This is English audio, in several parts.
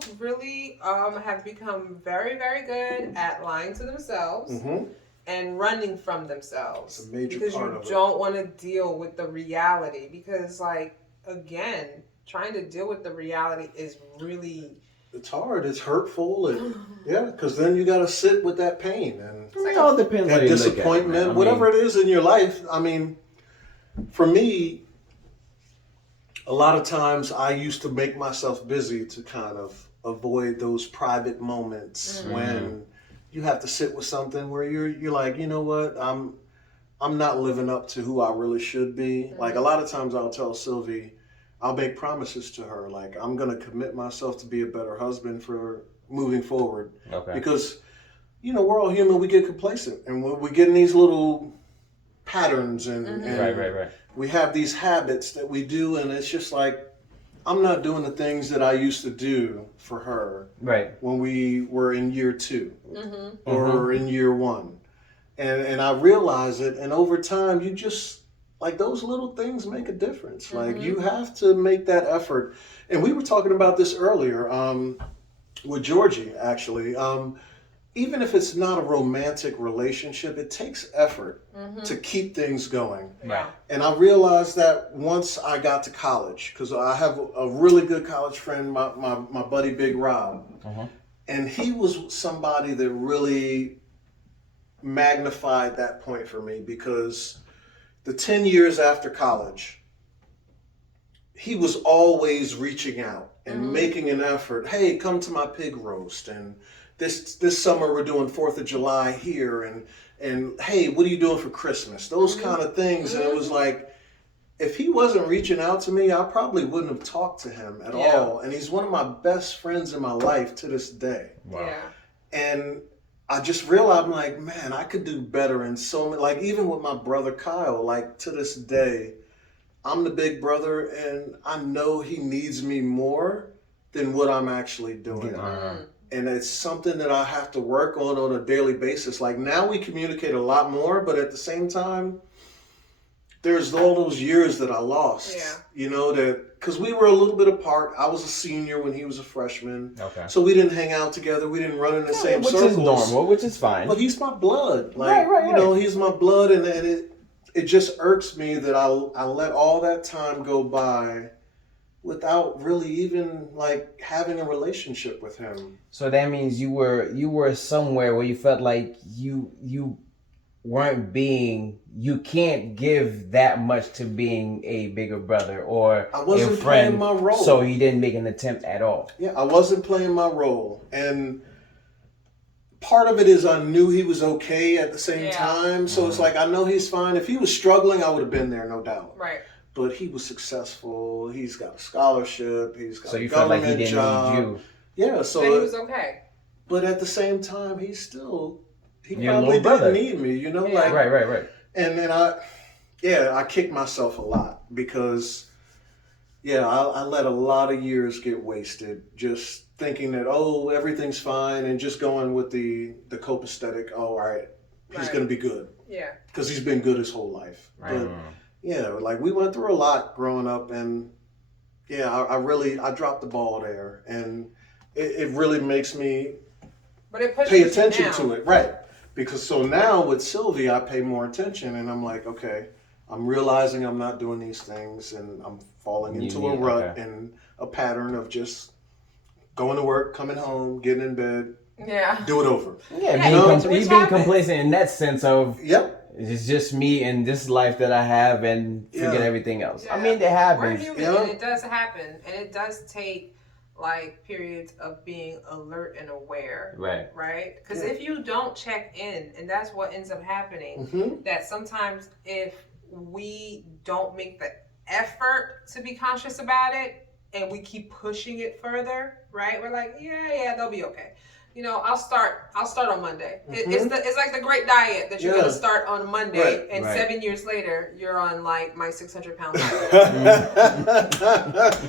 people really have become very, very good at lying to themselves and running from themselves. It's a major because part you of it. don't want to deal with the reality. Because, like, again, trying to deal with the reality is really It's hard. It's hurtful, and yeah, because then you got to sit with that pain and It all depends that how you look at it, disappointment, man. whatever it is in your life. I mean, for me, a lot of times I used to make myself busy to kind of avoid those private moments when you have to sit with something where you're like, you know what, I'm not living up to who I really should be. Like a lot of times I'll tell Sylvie, I'll make promises to her, like I'm gonna commit myself to be a better husband for moving forward. Okay. Because, you know, we're all human, we get complacent and we get in these little patterns and Right. we have these habits that we do, and it's just like I'm not doing the things that I used to do for her Right. when we were in year 2 or in year 1. And I realize it, and over time you just like those little things make a difference. Like you have to make that effort. And we were talking about this earlier with Georgie, actually. Even if it's not a romantic relationship, it takes effort to keep things going. Right. And I realized that once I got to college, because I have a really good college friend, my buddy Big Rob. And he was somebody that really magnified that point for me, because the 10 years after college, he was always reaching out and making an effort. Hey, come to my pig roast, and this summer we're doing 4th of July here, and hey, what are you doing for Christmas? Those kind of things. And it was like, if he wasn't reaching out to me, I probably wouldn't have talked to him at all. And he's one of my best friends in my life to this day. Wow. yeah. And I just realized, I'm like, man, I could do better in so many, like even with my brother Kyle, like to this day, I'm the big brother and I know he needs me more than what I'm actually doing. And it's something that I have to work on a daily basis. Like now we communicate a lot more, but at the same time, there's all those years that I lost, you know, that because we were a little bit apart. I was a senior when he was a freshman. Okay. So we didn't hang out together. We didn't run in the same Which circles. is normal, which is fine. But he's my blood. Like, Right. you know, he's my blood. And it just irks me that I let all that time go by without really even like having a relationship with him. So that means you were somewhere where you felt like you weren't being, you can't give that much to being a bigger brother or I wasn't a friend, playing my role. so you didn't make an attempt at all. Yeah, I wasn't playing my role. And part of it is I knew he was okay at the same time. So it's like, I know he's fine. If he was struggling, I would have been there, no doubt. Right. But he was successful. He's got a scholarship. He's got So you a felt like government he didn't job. need you. Yeah, so But he was okay. but at the same time, he Your probably little brother. didn't need me, you know, Yeah. like Right. And then I kicked myself a lot because I let a lot of years get wasted just thinking that everything's fine and just going with the copacetic. Oh, all right, he's gonna be good Yeah. because he's been good his whole life. Right. But like we went through a lot growing up, and I dropped the ball there, and it really makes me But it pushes pay you attention down. to it, right? Because so now with Sylvie, I pay more attention, and I'm like, okay, I'm realizing I'm not doing these things, and I'm falling into a rut and a pattern of just going to work, coming home, getting in bed, Yeah. do it over. Yeah, which being happens. complacent in that sense of Yep. it's just me and this life that I have and forget everything else. I Yeah. mean, it We're happens. human, Yeah. and it does happen, and it does take like periods of being alert and aware, right? Because if you don't check in, and that's what ends up happening, that sometimes if we don't make the effort to be conscious about it, and we keep pushing it further, right? We're like, yeah, they'll be okay. You know, I'll start on Monday. It's like the great diet that you're gonna start on Monday, and 7 years later you're on like my 600-pound diet.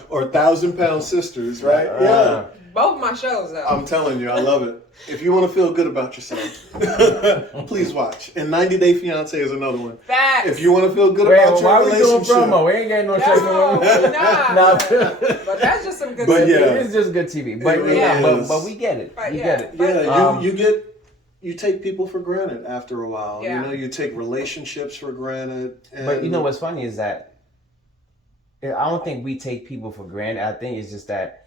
Or 1,000-pound sisters, right? Yeah. both my shows though. I'm telling you, I love it. If you want to feel good about yourself, please watch. And 90 Day Fiancé is another one. Facts. If you want to feel good about your relationship. Why we doing promo? We ain't getting no check. But that's just some good TV. TV. It's just good TV. But but we get it. We get it. Yeah, you take people for granted after a while. You know, you take relationships for granted. But you know what's funny is that I don't think we take people for granted. I think it's just that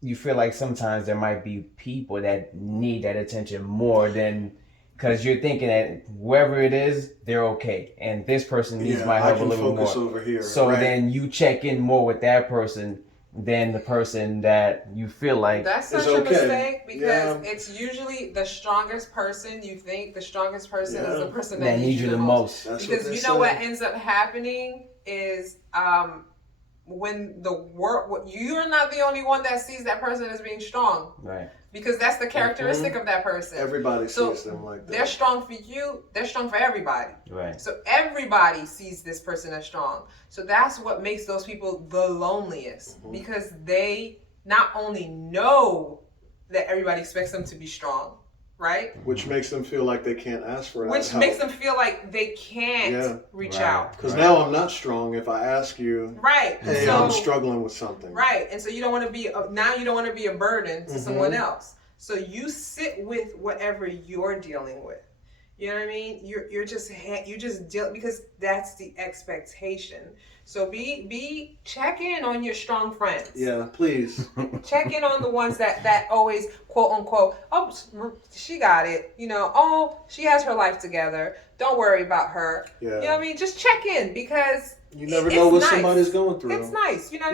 you feel like sometimes there might be people that need that attention more than, because you're thinking that whoever it is, they're okay, and this person needs my help a little more. Over here, so then you check in more with that person than the person that you feel like that's such a mistake, because it's usually the strongest person. You think the strongest person is the person that needs you the most. Because you know what ends up happening is when you're not the only one that sees that person as being strong, right? Because that's the characteristic of that person. Everybody sees them like that. They're strong for you. They're strong for everybody. Right. So everybody sees this person as strong. So that's what makes those people the loneliest, because they not only know that everybody expects them to be strong, right? Which makes them feel like they can't ask for that Which makes them feel like they can't reach out. Because now I'm not strong if I ask you, hey, I'm struggling with something. Right. And so you don't want to be, now you don't want to be a burden to someone else. So you sit with whatever you're dealing with. You know what I mean? You just deal, because that's the expectation. So check in on your strong friends. Yeah, please. Check in on the ones that always quote unquote, oh, she got it. You know, oh, she has her life together. Don't worry about her. Yeah. You know what I mean? Just check in, because you never know what somebody's going through. It's nice. You know what I mean?